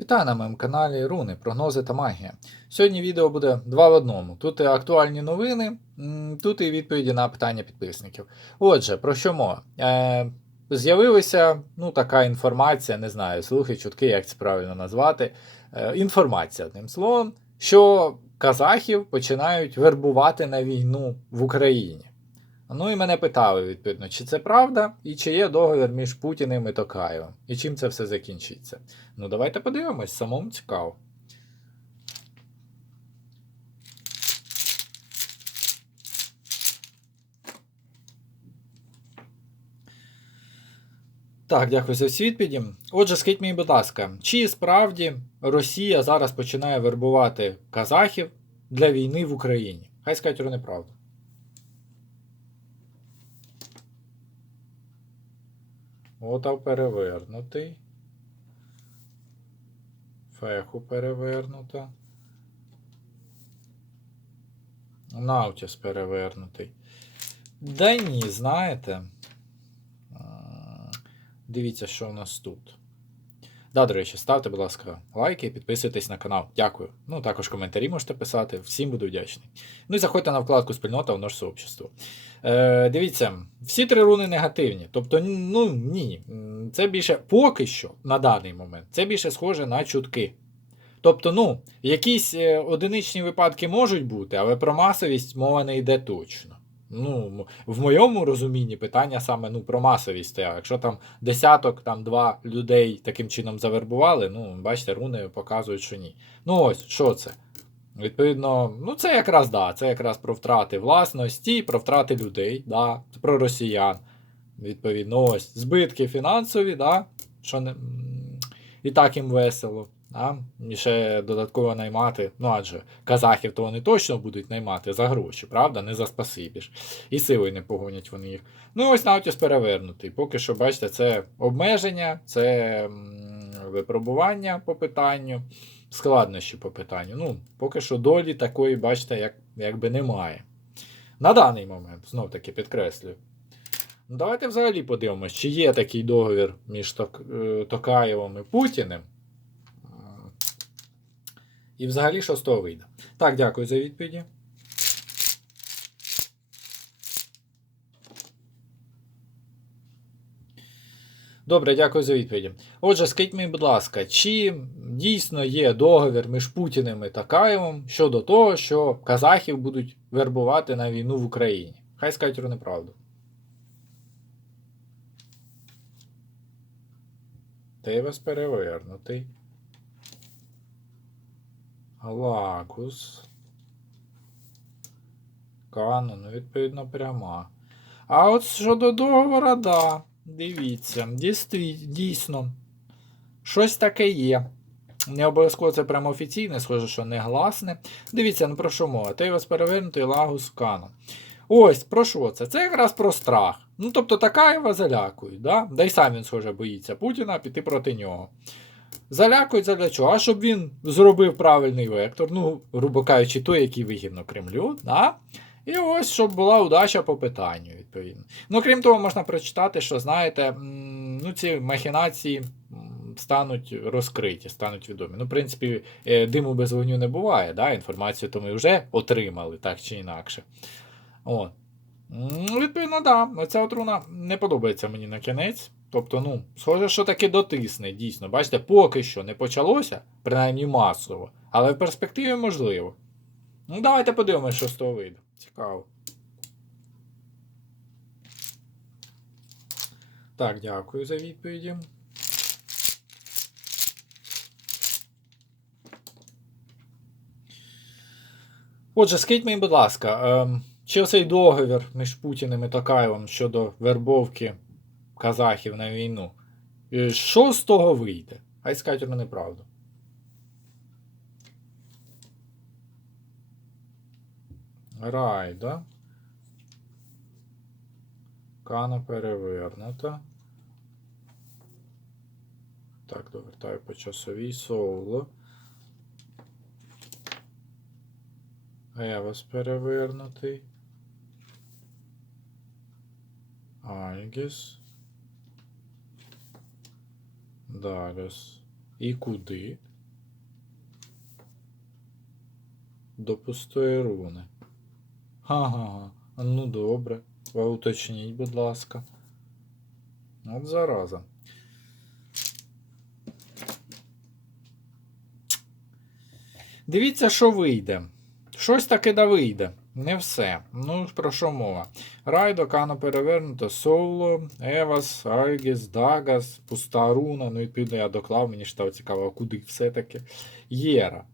Вітаю на моєму каналі Руни, прогнози та магія. Сьогодні відео буде два в одному. Тут і актуальні новини, тут і відповіді на питання підписників. Отже, про що мова? Е, з'явилася ну, така інформація, не знаю, слухи, чутки, як це правильно назвати. Е, інформація, одним словом, що казахів починають вербувати на війну в Україні. Ну і мене питали, відповідно, чи це правда, і чи є договір між Путіним і Токаєвим, і чим це все закінчиться. Ну, давайте подивимось, самому цікаво. Так, дякую за всі відповіді. Отже, скажіть мені, будь ласка, чи справді Росія зараз починає вербувати казахів для війни в Україні? Хай скажуть вони правду. Отав перевернутий. Феху перевернута. Наутіс перевернутий. Да ні, знаєте. Дивіться, що в нас тут. Да, до речі, ставте, будь ласка, лайки, підписуйтесь на канал. Дякую. Ну, також коментарі можете писати. Всім буду вдячний. Ну і заходьте на вкладку спільнота в наше сообщество. Е, дивіться, всі три руни негативні. Тобто, ну ні. Це більше поки що, на даний момент, це більше схоже на чутки. Тобто, ну, якісь е, одиничні випадки можуть бути, але про масовість мова не йде точно. Ну, в моєму розумінні питання саме ну, про масовість стояло. Якщо там десяток, там два людей таким чином завербували, ну, бачите, руни показують, що ні. Ну ось, що це? Відповідно, ну це якраз да, це якраз про втрати власності, про втрати людей, да, про росіян. Відповідно, ось збитки фінансові, да, що не, і так їм весело. Да? І ще додатково наймати. Ну адже казахів то вони точно будуть наймати за гроші, правда? Не за спасибі ж. І силою не погонять вони їх. Ну, ось навтіс перевернутий. Поки що, бачите, це обмеження, це випробування по питанню, складнощі по питанню. Ну, поки що долі такої, бачите, як, якби немає. На даний момент, знов таки підкреслюю. Давайте взагалі подивимось, чи є такий договір між е, Токаєвим і Путіним. І взагалі, що з того вийде. Так, дякую за відповіді. Добре, дякую за відповіді. Отже, скажіть мені, будь ласка, чи дійсно є договір між Путіним і Такаєвим щодо того, що казахів будуть вербувати на війну в Україні? Хай скажуть вони правду. Тевес перевернутий. Лагус. Канон, ну, відповідно, пряма. А от щодо договора, да. Дивіться, дійсно. Щось таке є. Не обов'язково це прямо офіційне, схоже, що не гласне. Дивіться, ну про що мова? Тейвас перевернутий лагус канон. Ось, про що це? Це якраз про страх. Ну, тобто, Такаєва залякують, да? Да й сам він, схоже, боїться Путіна піти проти нього. Залякують чого? А щоб він зробив правильний вектор, ну, грубо кажучи, той, який вигідно Кремлю, да? І ось, щоб була удача по питанню, відповідно. Ну, крім того, можна прочитати, що, знаєте, ну, ці махінації стануть розкриті, стануть відомі. Ну, в принципі, е, диму без вогню не буває, да? інформацію то ми вже отримали, так чи інакше. От. Відповідно, так. Да. Ця отруна не подобається мені на кінець. Тобто, ну, схоже, що таки дотисне, дійсно. Бачите, поки що не почалося, принаймні масово, але в перспективі можливо. Ну, давайте подивимося, що з того вийде. Цікаво. Так, дякую за відповіді. Отже, скажіть мені, будь ласка, ем, чи оцей договір між Путіним і Токаєвим щодо вербовки казахів на війну? е, Що з того вийде? Хай скажуть мені правду. Райда. Кана перевернута. Так, довертаю по часовій соло. Евас перевернутий. Альгіс. Далі. І куди? До пустої руни. Ага, ну добре. Ви уточніть, будь ласка. От зараза. Дивіться, що вийде. Щось таке да вийде. Не все. Ну, про що мова? Райдо, Кано перевернуто, Соло, Евас, Айгіс, Дагас, Пуста Руна. Ну, відповідно, я доклав, мені ж стало цікаво, куди все-таки. Єра.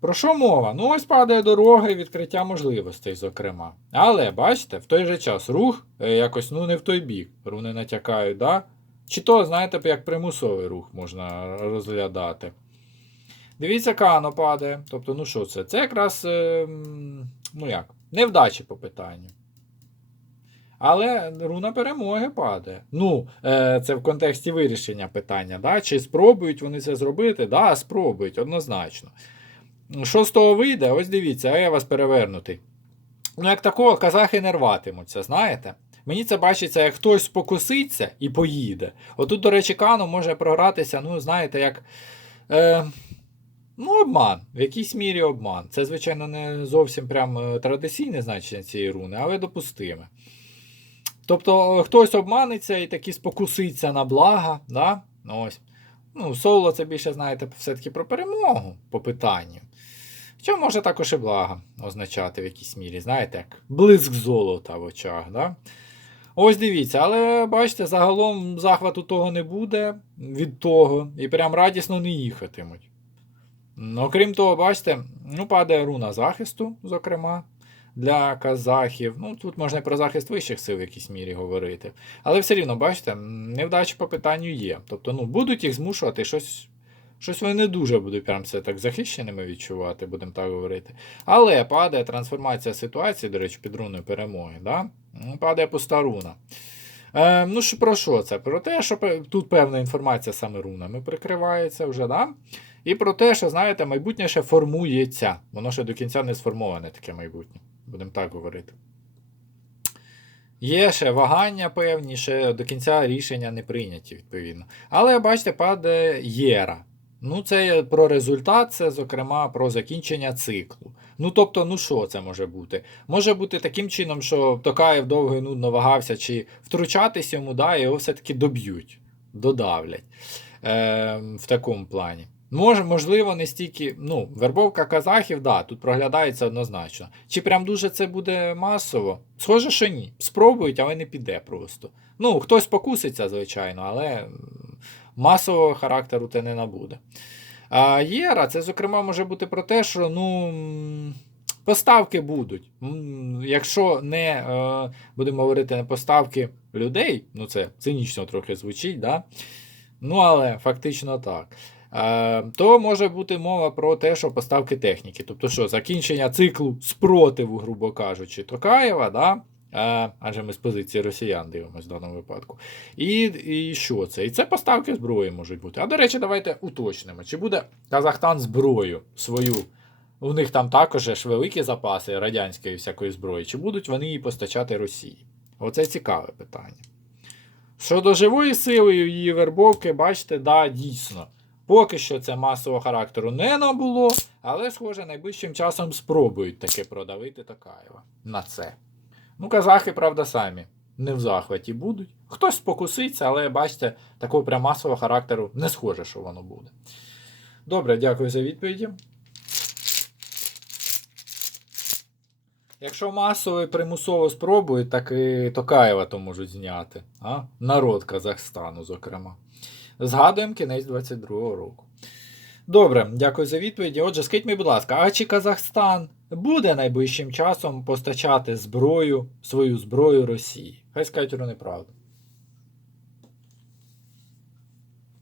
Про що мова? Ну, ось падає дорога і відкриття можливостей, зокрема. Але, бачите, в той же час рух е, якось ну, не в той бік. Руни натякають, да? Чи то, знаєте, як примусовий рух можна розглядати. Дивіться, Кано падає. Тобто, ну що це? Це якраз, е, ну як, невдачі по питанню. Але руна перемоги падає. Ну, е, це в контексті вирішення питання. Да? Чи спробують вони це зробити? Да, спробують, однозначно. Що з того вийде? Ось дивіться, а я вас перевернутий. Ну, як такого, казахи не рватимуться, знаєте? Мені це бачиться, як хтось покуситься і поїде. Отут, до речі, Кано може програтися, ну, знаєте, як. Е, Ну, обман, в якійсь мірі обман. Це, звичайно, не зовсім прям е, традиційне значення цієї руни, але допустиме. Тобто е, хтось обманиться і таки спокуситься на блага. Да? Ну, ось. Ну, Соло це більше, знаєте, все-таки про перемогу по питанню. Що може також і блага означати в якійсь мірі, знаєте, як блиск золота в очах. Да? Ось дивіться, але бачите, загалом захвату того не буде від того, і прям радісно не їхатимуть. Ну, Окрім того, бачите, ну, падає руна захисту, зокрема, для казахів. Ну, Тут можна і про захист вищих сил в якійсь мірі говорити. Але все рівно, бачите, невдачі по питанню є. Тобто, ну, будуть їх змушувати щось. Щось вони не дуже будуть прям це так захищеними відчувати, будемо так говорити. Але падає трансформація ситуації, до речі, під руною перемоги. Да? Ну, Падає пуста руна. Е, ну, що про що це? Про те, що тут певна інформація саме рунами прикривається вже, да? І про те, що, знаєте, майбутнє ще формується. Воно ще до кінця не сформоване, таке майбутнє. Будемо так говорити. Є ще вагання певні, ще до кінця рішення не прийняті, відповідно. Але бачите, падає Єра. Ну, це про результат, це, зокрема, про закінчення циклу. Ну, тобто, ну що це може бути? Може бути таким чином, що Токаєв довго і нудно вагався, чи втручатись йому, да, його все-таки доб'ють, додавлять е, в такому плані. Може, можливо, не стільки. Ну, вербовка казахів, да, тут проглядається однозначно. Чи прям дуже це буде масово? Схоже, що ні. Спробують, але не піде просто. Ну, хтось покуситься, звичайно, але масового характеру це не набуде. А Єра, це, зокрема, може бути про те, що ну, поставки будуть. Якщо не е, будемо говорити не поставки людей, ну це цинічно трохи звучить, да? ну але фактично так. Е, То може бути мова про те, що поставки техніки. Тобто, що закінчення циклу спротиву, грубо кажучи, Токаєва, да? Е, адже ми з позиції росіян дивимося в даному випадку. І, і що це? І це поставки зброї можуть бути. А до речі, давайте уточнимо, чи буде Казахстан зброю свою. У них там також ж великі запаси радянської всякої зброї, чи будуть вони її постачати Росії? Оце цікаве питання. Щодо живої сили її вербовки, бачите, да, дійсно. Поки що це масового характеру не набуло, але, схоже, найближчим часом спробують таки продавити Токаєва на це. Ну, казахи, правда, самі не в захваті будуть. Хтось спокуситься, але бачите, такого прям масового характеру не схоже, що воно буде. Добре, дякую за відповіді. Якщо масово і примусово спробують, так і Токаєва то можуть зняти. А? Народ Казахстану, зокрема. Згадуємо кінець 22-го року. Добре, дякую за відповіді. Отже, скажіть мені, будь ласка, а чи Казахстан буде найближчим часом постачати зброю, свою зброю Росії? Хай скажуть руни правду.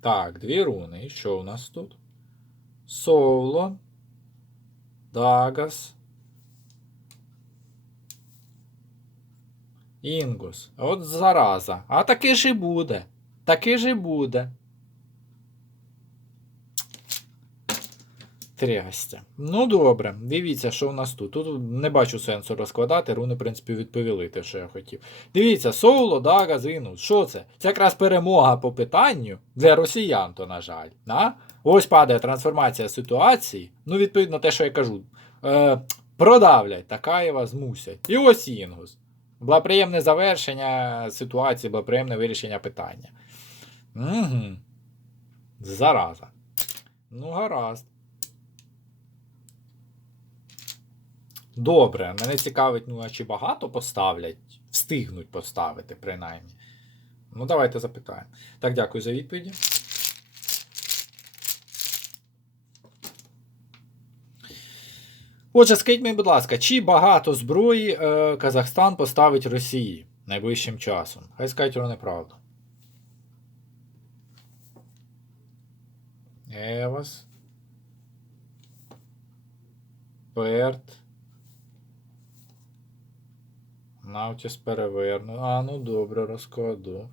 Так, дві руни. І що у нас тут? Соло. Дагас. Інгус. От зараза. А таки ж і буде. Таки ж і буде. Трястя. Ну добре, дивіться, що у нас тут. Тут не бачу сенсу розкладати, руни, в принципі, відповіли те, що я хотів. Дивіться, Соло, Дага, Зинус. Що це? Це якраз перемога по питанню для росіян, то, на жаль. Да? Ось падає трансформація ситуації. Ну, відповідно, те, що я кажу. е, продавлять Такаєва змусять. І ось Інгус. Благоприємне завершення ситуації, благоприємне вирішення питання. Угу. Зараза. Ну, гаразд. Добре, мене цікавить, ну, а чи багато поставлять? Встигнуть поставити, принаймні. Ну, давайте запитаємо. Так, дякую за відповіді. Отже, скажіть мені, будь ласка, чи багато зброї е, Казахстан поставить Росії найближчим часом? Хай скажуть про неправду. Евас. Перт. Навтіс переверну. А, ну добре, розкладу.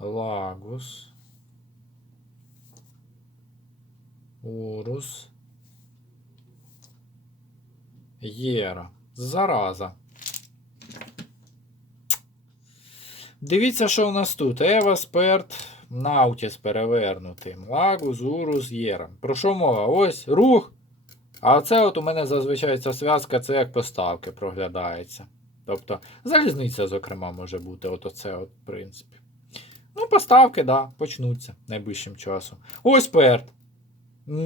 Лагус. Урус. Єра. Зараза. Дивіться, що у нас тут. Ева, Сперт, Наутіс перевернутий. Лагус, Урус, Єра. Про що мова? Ось рух. А це от у мене зазвичай ця зв'язка, це як поставки проглядається. Тобто, залізниця, зокрема, може бути. От оце, от, в принципі. Ну, поставки, да, почнуться найближчим часом. Ось перт.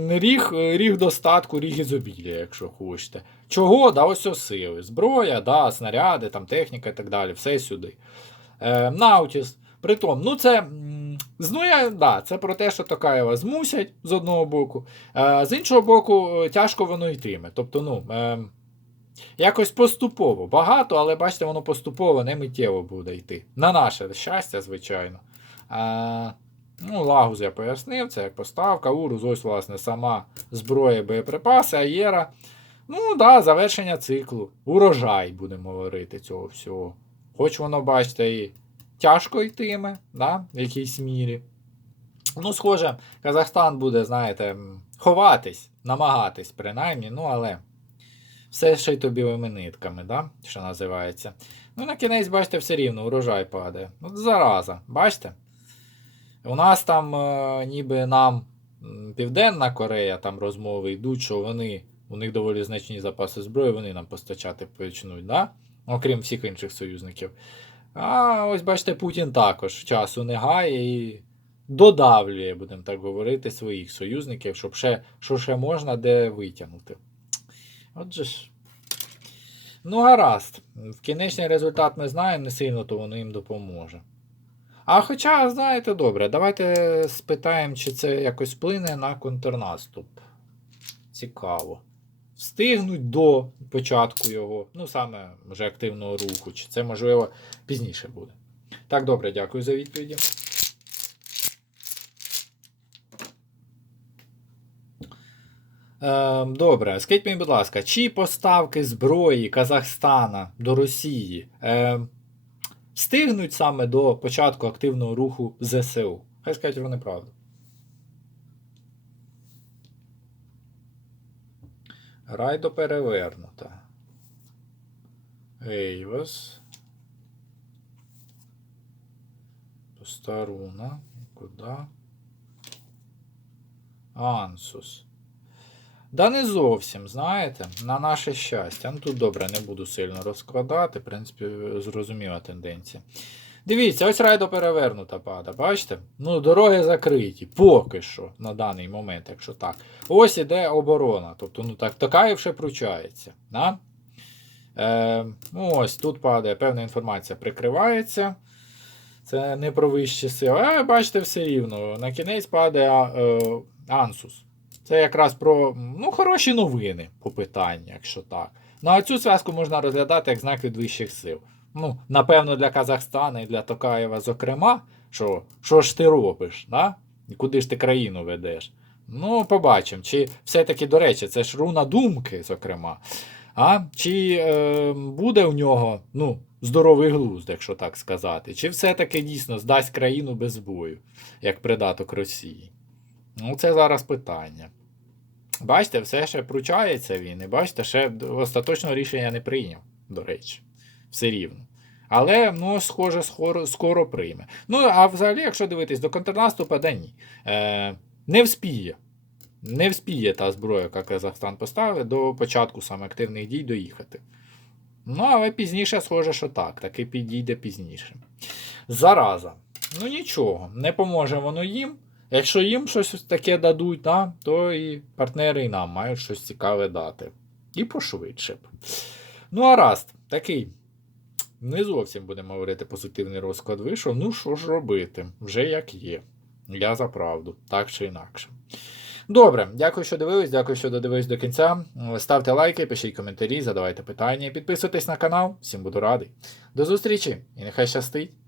Ріг, ріг достатку, ріг ізобілія, якщо хочете. Чого? Да, ось ось сили. Зброя, да, снаряди, там, техніка і так далі, все сюди. Е, Наутіс. Притом, ну це. Знує, да, це про те, що Токаєва змусять з одного боку, е, з іншого боку, е, тяжко воно йтиме. Тобто, ну, е, якось поступово. Багато, але бачите, воно поступово не миттєво буде йти. На наше щастя, звичайно. Е, ну, Лагуз я пояснив, це як поставка. Урус, ось, власне, сама зброя, боєприпаси, Аєра. Ну, да, завершення циклу. Урожай, будемо говорити, цього всього. Хоч воно, бачите, і тяжко йтиме, да, в якійсь мірі. Ну, схоже, Казахстан буде, знаєте, ховатись, намагатись, принаймні, ну, але все ще й то білими нитками, да, що називається. Ну, на кінець, бачите, все рівно урожай падає. От зараза, бачите? У нас там, е, ніби нам Південна Корея, там розмови йдуть, що вони, у них доволі значні запаси зброї, вони нам постачати почнуть, да? окрім всіх інших союзників. А ось бачите, Путін також часу не гає і додавлює, будемо так говорити, своїх союзників, щоб ще, що ще можна де витягнути. Отже ж. Ну, гаразд. Кінечний результат ми знаємо, не сильно то воно їм допоможе. А хоча, знаєте, добре, давайте спитаємо, чи це якось вплине на контрнаступ. Цікаво. Встигнуть до початку його, ну саме вже активного руху, чи це можливо пізніше буде. Так, добре, дякую за відповіді. Е, добре, скажіть мені, будь ласка, чи поставки зброї Казахстана до Росії е, встигнуть саме до початку активного руху ЗСУ? Хай скажуть вони правду. Райдо перевернута. Ейвас. Постаруна. Куда? Ансус. Да не зовсім, знаєте, на наше щастя. Ну тут добре, не буду сильно розкладати. В принципі, зрозуміла тенденція. Дивіться, ось райдо перевернута пада, бачите? Ну, дороги закриті, поки що, на даний момент, якщо так. Ось іде оборона. Тобто, ну так, Токаєв ще пручається. Да? Е, ну, ось тут падає певна інформація, прикривається. Це не про вищі сили. А бачите, все рівно. На кінець падає е, Ансус. Це якраз про ну, хороші новини по питанню, якщо так. Ну а цю зв'язку можна розглядати як знак від вищих сил. Ну, напевно, для Казахстана і для Токаєва, зокрема, що що ж ти робиш, да? і куди ж ти країну ведеш. Ну, побачимо. Чи все-таки, до речі, це ж руна думки, зокрема. А? Чи е, буде у нього ну, здоровий глузд, якщо так сказати, чи все-таки дійсно здасть країну без бою, як придаток Росії? Ну, це зараз питання. Бачите, все ще пручається він, і бачите, ще остаточного рішення не прийняв, до речі, все рівно. Але, ну, схоже, скоро, скоро прийме. Ну, а взагалі, якщо дивитись до контрнаступу, да ні. Е, не вспіє. не вспіє та зброя, яка Казахстан поставили, до початку саме активних дій доїхати. Ну, але пізніше, схоже, що так, таки підійде пізніше. Зараза. Ну нічого, не поможе воно їм. Якщо їм щось таке дадуть, да, то і партнери і нам мають щось цікаве дати. І пошвидше б. Ну, а раз, такий. Не зовсім будемо говорити позитивний розклад вийшов. Ну, що ж робити? Вже як є. Я за правду, так чи інакше. Добре, дякую, що дивились, дякую, що додивились до кінця. Ставте лайки, пишіть коментарі, задавайте питання, підписуйтесь на канал. Всім буду радий. До зустрічі і нехай щастить!